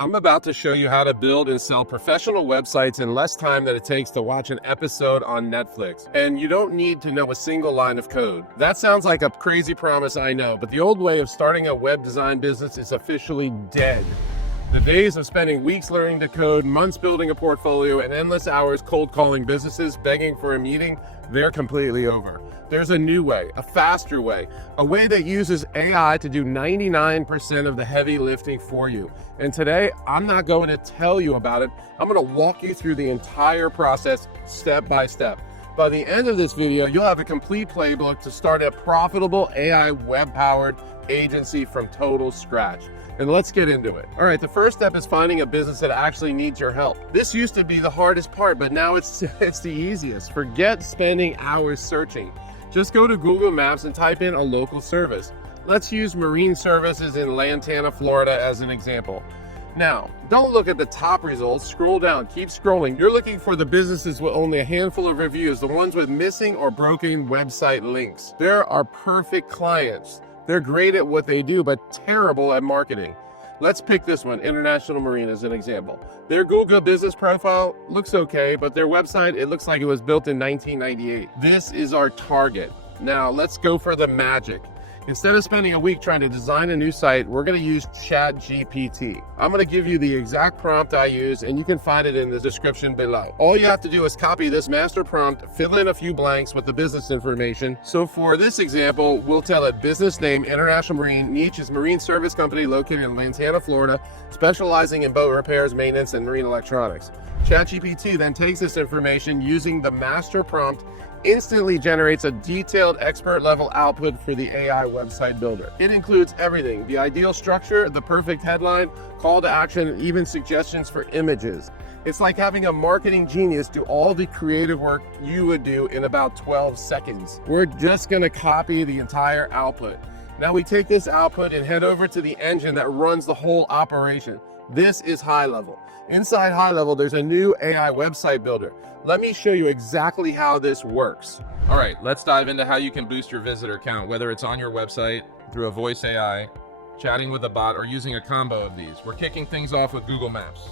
I'm about to show you how to build and sell professional websites in less time than it takes to watch an episode on Netflix. And you don't need to know a single line of code. That sounds like a crazy promise, I know, but the old way of starting a web design business is officially dead. The days of spending weeks learning to code, months building a portfolio, and endless hours cold calling businesses begging for a meeting, they're completely over. There's a new way, a faster way, a way that uses AI to do 99% of the heavy lifting for you. And today, I'm not going to tell you about it. I'm going to walk you through the entire process step by step. By the end of this video, you'll have a complete playbook to start a profitable AI web-powered agency from total scratch. And let's get into it. All right, the first step is finding a business that actually needs your help. This used to be the hardest part, but now it's the easiest. Forget spending hours searching. Just go to Google Maps and type in a local service. Let's use marine services in Lantana, Florida as an example. Now, don't look at the top results, scroll down, keep scrolling. You're looking for the businesses with only a handful of reviews, the ones with missing or broken website links. There are perfect clients. They're great at what they do, but terrible at marketing. Let's pick this one, International Marine, as an example. Their Google business profile looks okay, but their website, it looks like it was built in 1998. This is our target. Now, let's go for the magic. Instead of spending a week trying to design a new site, we're going to use ChatGPT. I'm going to give you the exact prompt I use, and you can find it in the description below. All you have to do is copy this master prompt, fill in a few blanks with the business information. So for this example, we'll tell it business name, International Marine, niche is marine service company located in Lantana, Florida, specializing in boat repairs, maintenance, and marine electronics. ChatGPT then takes this information using the master prompt, instantly generates a detailed expert level output for the AI website builder. It includes everything, the ideal structure, the perfect headline, call to action, and even suggestions for images. It's like having a marketing genius do all the creative work you would do in about 12 seconds. We're just gonna copy the entire output. Now we take this output and head over to the engine that runs the whole operation. This is HighLevel. Inside HighLevel, there's a new AI website builder. Let me show you exactly how this works. All right, let's dive into how you can boost your visitor count, whether it's on your website, through a voice AI, chatting with a bot, or using a combo of these. We're kicking things off with Google Maps.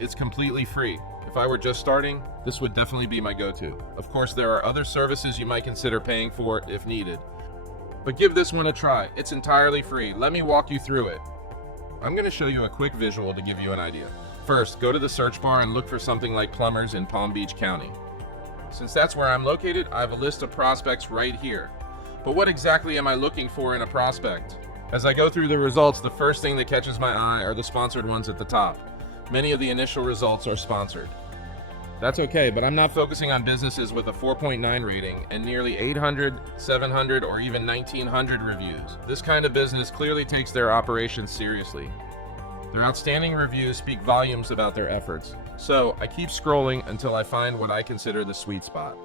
It's completely free. If I were just starting, this would definitely be my go-to. Of course, there are other services you might consider paying for if needed. But give this one a try. It's entirely free. Let me walk you through it. I'm going to show you a quick visual to give you an idea. First, go to the search bar and look for something like plumbers in Palm Beach County. Since that's where I'm located, I have a list of prospects right here. But what exactly am I looking for in a prospect? As I go through the results, the first thing that catches my eye are the sponsored ones at the top. Many of the initial results are sponsored. That's okay, but I'm not focusing on businesses with a 4.9 rating and nearly 800, 700, or even 1,900 reviews. This kind of business clearly takes their operations seriously. Their outstanding reviews speak volumes about their efforts. So I keep scrolling until I find what I consider the sweet spot.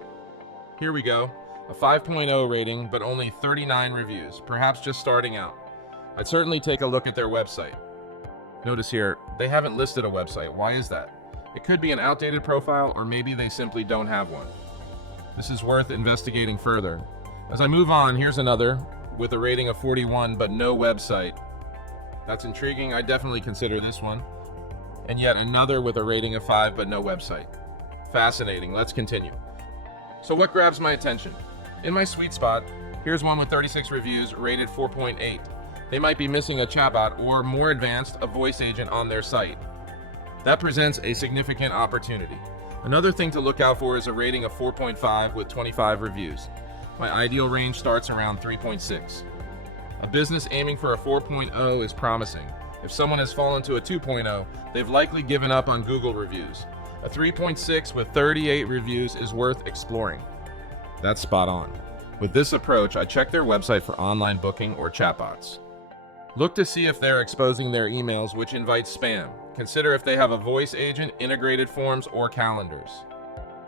Here we go, a 5.0 rating, but only 39 reviews, perhaps just starting out. I'd certainly take a look at their website. Notice here, they haven't listed a website. Why is that? It could be an outdated profile, or maybe they simply don't have one. This is worth investigating further. As I move on, here's another with a rating of 41, but no website. That's intriguing. I definitely consider this one. And yet another with a rating of 5, but no website. Fascinating. Let's continue. So what grabs my attention? In my sweet spot, here's one with 36 reviews, rated 4.8. They might be missing a chatbot or, more advanced, a voice agent on their site. That presents a significant opportunity. Another thing to look out for is a rating of 4.5 with 25 reviews. My ideal range starts around 3.6. A business aiming for a 4.0 is promising. If someone has fallen to a 2.0, they've likely given up on Google reviews. A 3.6 with 38 reviews is worth exploring. That's spot on. With this approach, I check their website for online booking or chatbots. Look to see if they're exposing their emails, which invites spam. Consider if they have a voice agent, integrated forms, or calendars.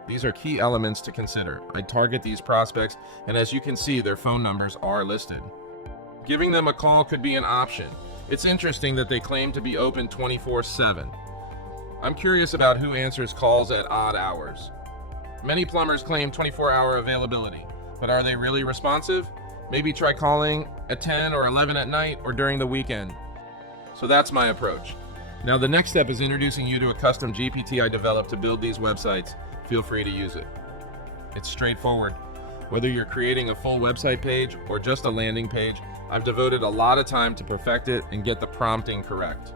These are key elements to consider. I target these prospects, and as you can see, their phone numbers are listed. Giving them a call could be an option. It's interesting that they claim to be open 24/7. I'm curious about who answers calls at odd hours. Many plumbers claim 24-hour availability, but are they really responsive? Maybe try calling at 10 or 11 at night or during the weekend. So that's my approach. Now the next step is introducing you to a custom GPT I developed to build these websites. Feel free to use it. It's straightforward. Whether you're creating a full website page or just a landing page, I've devoted a lot of time to perfect it and get the prompting correct.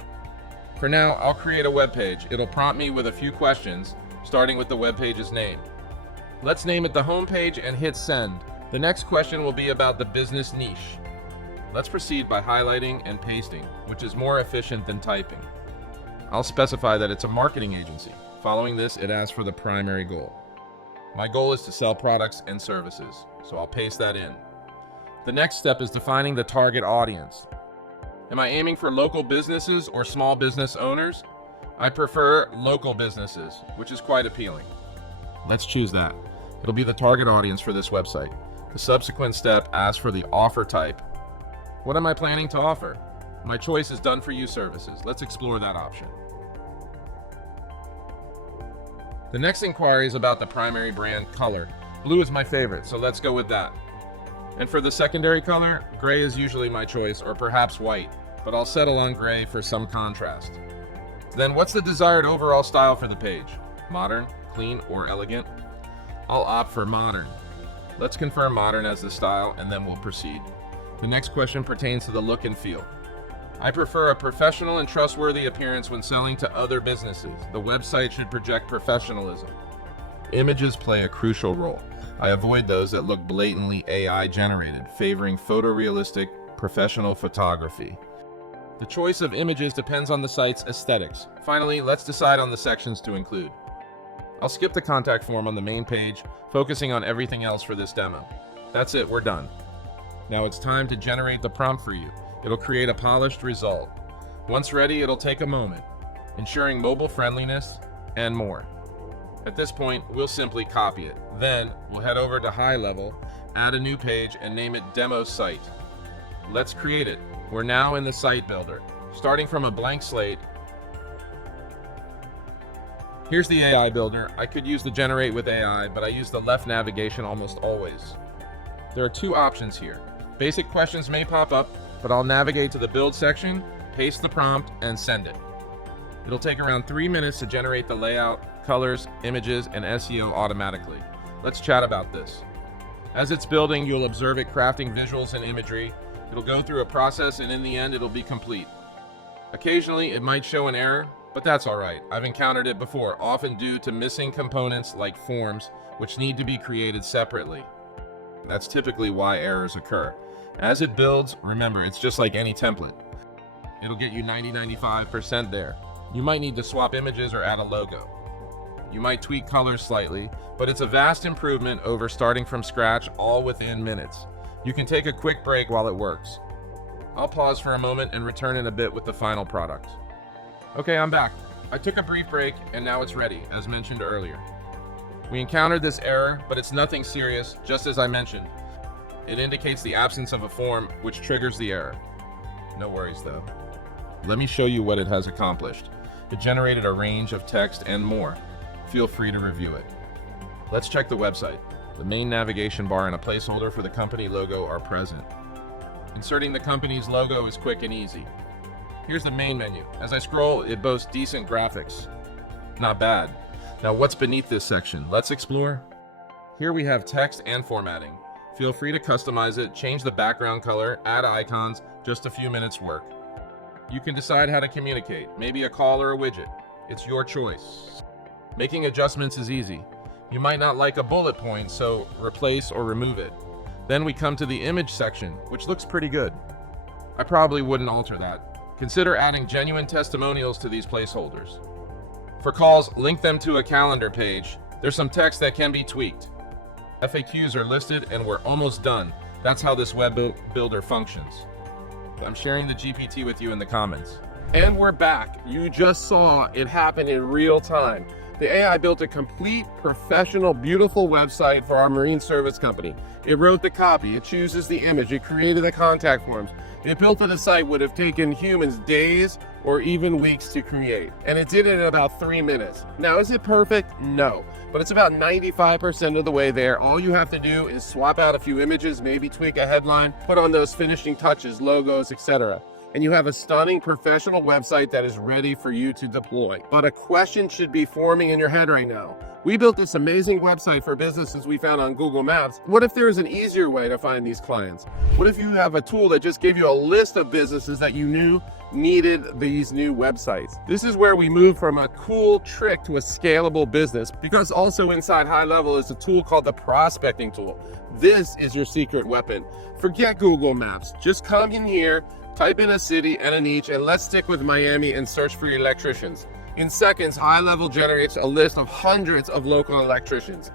For now, I'll create a web page. It'll prompt me with a few questions, starting with the web page's name. Let's name it the home page and hit send. The next question will be about the business niche. Let's proceed by highlighting and pasting, which is more efficient than typing. I'll specify that it's a marketing agency. Following this, it asks for the primary goal. My goal is to sell products and services, so I'll paste that in. The next step is defining the target audience. Am I aiming for local businesses or small business owners? I prefer local businesses, which is quite appealing. Let's choose that. It'll be the target audience for this website. The subsequent step asks for the offer type. What am I planning to offer? My choice is done for you services. Let's explore that option. The next inquiry is about the primary brand color. Blue is my favorite, so let's go with that. And for the secondary color, gray is usually my choice, or perhaps white, but I'll settle on gray for some contrast. Then what's the desired overall style for the page? Modern, clean, or elegant? I'll opt for modern. Let's confirm modern as the style, and then we'll proceed. The next question pertains to the look and feel. I prefer a professional and trustworthy appearance when selling to other businesses. The website should project professionalism. Images play a crucial role. I avoid those that look blatantly AI generated, favoring photorealistic, professional photography. The choice of images depends on the site's aesthetics. Finally, let's decide on the sections to include. I'll skip the contact form on the main page, focusing on everything else for this demo. That's it, we're done. Now it's time to generate the prompt for you. It'll create a polished result. Once ready, it'll take a moment, ensuring mobile friendliness and more. At this point, we'll simply copy it. Then we'll head over to HighLevel, add a new page, and name it Demo Site. Let's create it. We're now in the site builder. Starting from a blank slate, here's the AI builder. I could use the generate with AI, but I use the left navigation almost always. There are two options here. Basic questions may pop up, but I'll navigate to the build section, paste the prompt, and send it. It'll take around 3 minutes to generate the layout, colors, images, and SEO automatically. Let's chat about this. As it's building, you'll observe it crafting visuals and imagery. It'll go through a process, and in the end, it'll be complete. Occasionally, it might show an error, but that's all right. I've encountered it before, often due to missing components like forms, which need to be created separately. That's typically why errors occur. As it builds, remember, it's just like any template. It'll get you 90-95% there. You might need to swap images or add a logo. You might tweak colors slightly, but it's a vast improvement over starting from scratch, all within minutes. You can take a quick break while it works. I'll pause for a moment and return in a bit with the final product. Okay, I'm back. I took a brief break and now it's ready, as mentioned earlier. We encountered this error, but it's nothing serious, just as I mentioned. It indicates the absence of a form, which triggers the error. No worries though. Let me show you what it has accomplished. It generated a range of text and more. Feel free to review it. Let's check the website. The main navigation bar and a placeholder for the company logo are present. Inserting the company's logo is quick and easy. Here's the main menu. As I scroll, it boasts decent graphics. Not bad. Now what's beneath this section? Let's explore. Here we have text and formatting. Feel free to customize it, change the background color, add icons, just a few minutes work. You can decide how to communicate, maybe a call or a widget. It's your choice. Making adjustments is easy. You might not like a bullet point, so replace or remove it. Then we come to the image section, which looks pretty good. I probably wouldn't alter that. Consider adding genuine testimonials to these placeholders. For calls, link them to a calendar page. There's some text that can be tweaked. FAQs are listed and we're almost done. That's how this web builder functions. I'm sharing the GPT with you in the comments. And we're back. You just saw it happen in real time. The AI built a complete, professional, beautiful website for our marine service company. It wrote the copy, it chooses the image, it created the contact forms. It built that the site would have taken humans days or even weeks to create. And it did it in about 3 minutes. Now, is it perfect? No. But it's about 95% of the way there. All you have to do is swap out a few images, maybe tweak a headline, put on those finishing touches, logos, etc. and you have a stunning professional website that is ready for you to deploy. But a question should be forming in your head right now. We built this amazing website for businesses we found on Google Maps. What if there is an easier way to find these clients? What if you have a tool that just gave you a list of businesses that you knew needed these new websites? This is where we move from a cool trick to a scalable business, because also inside HighLevel is a tool called the prospecting tool. This is your secret weapon. Forget Google Maps. Just come in here, type in a city and a niche, and let's stick with Miami and search for electricians. In seconds, HighLevel generates a list of hundreds of local electricians.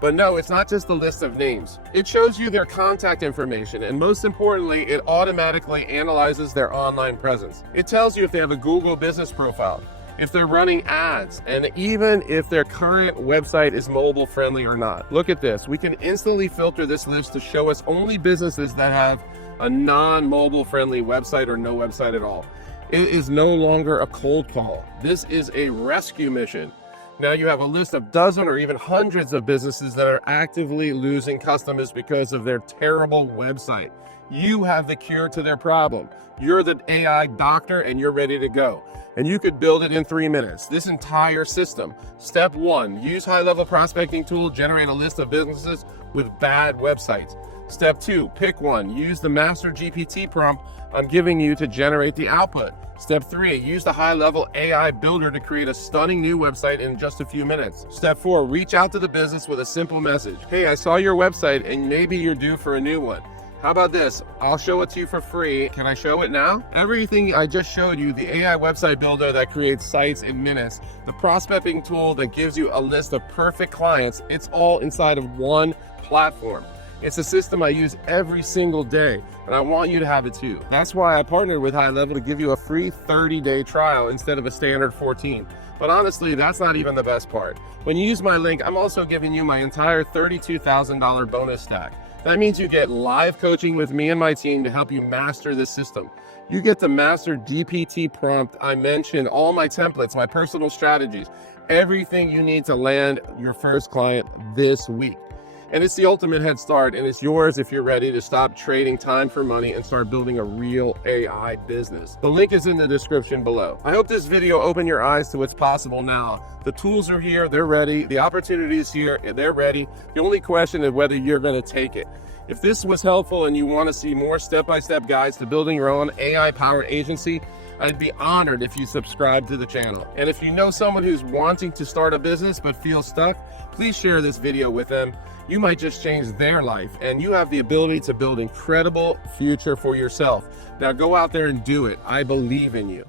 But no, it's not just a list of names. It shows you their contact information, and most importantly, it automatically analyzes their online presence. It tells you if they have a Google business profile, if they're running ads, and even if their current website is mobile friendly or not. Look at this. We can instantly filter this list to show us only businesses that have a non-mobile friendly website or no website at all. It is no longer a cold call. This is a rescue mission. Now you have a list of dozens or even hundreds of businesses that are actively losing customers because of their terrible website. You have the cure to their problem. You're the AI doctor and you're ready to go. And you could build it in 3 minutes. This entire system. Step 1, use HighLevel prospecting tool, generate a list of businesses with bad websites. Step 2, pick one. Use the master GPT prompt I'm giving you to generate the output. Step 3, use the HighLevel AI builder to create a stunning new website in just a few minutes. Step 4, reach out to the business with a simple message. Hey, I saw your website and maybe you're due for a new one. How about this? I'll show it to you for free. Can I show it now? Everything I just showed you, the AI website builder that creates sites in minutes, the prospecting tool that gives you a list of perfect clients, it's all inside of one platform. It's a system I use every single day, and I want you to have it too. That's why I partnered with HighLevel to give you a free 30-day trial instead of a standard 14. But honestly, that's not even the best part. When you use my link, I'm also giving you my entire $32,000 bonus stack. That means you get live coaching with me and my team to help you master this system. You get the master GPT prompt I mentioned, all my templates, my personal strategies, everything you need to land your first client this week. And it's the ultimate head start, and it's yours if you're ready to stop trading time for money and start building a real AI business. The link is in the description below. I hope this video opened your eyes to what's possible now. The tools are here, they're ready. The opportunity is here, they're ready. The only question is whether you're going to take it. If this was helpful and you want to see more step-by-step guides to building your own AI-powered agency, I'd be honored if you subscribe to the channel. And if you know someone who's wanting to start a business but feels stuck, please share this video with them. You might just change their life, and you have the ability to build an incredible future for yourself. Now go out there and do it. I believe in you.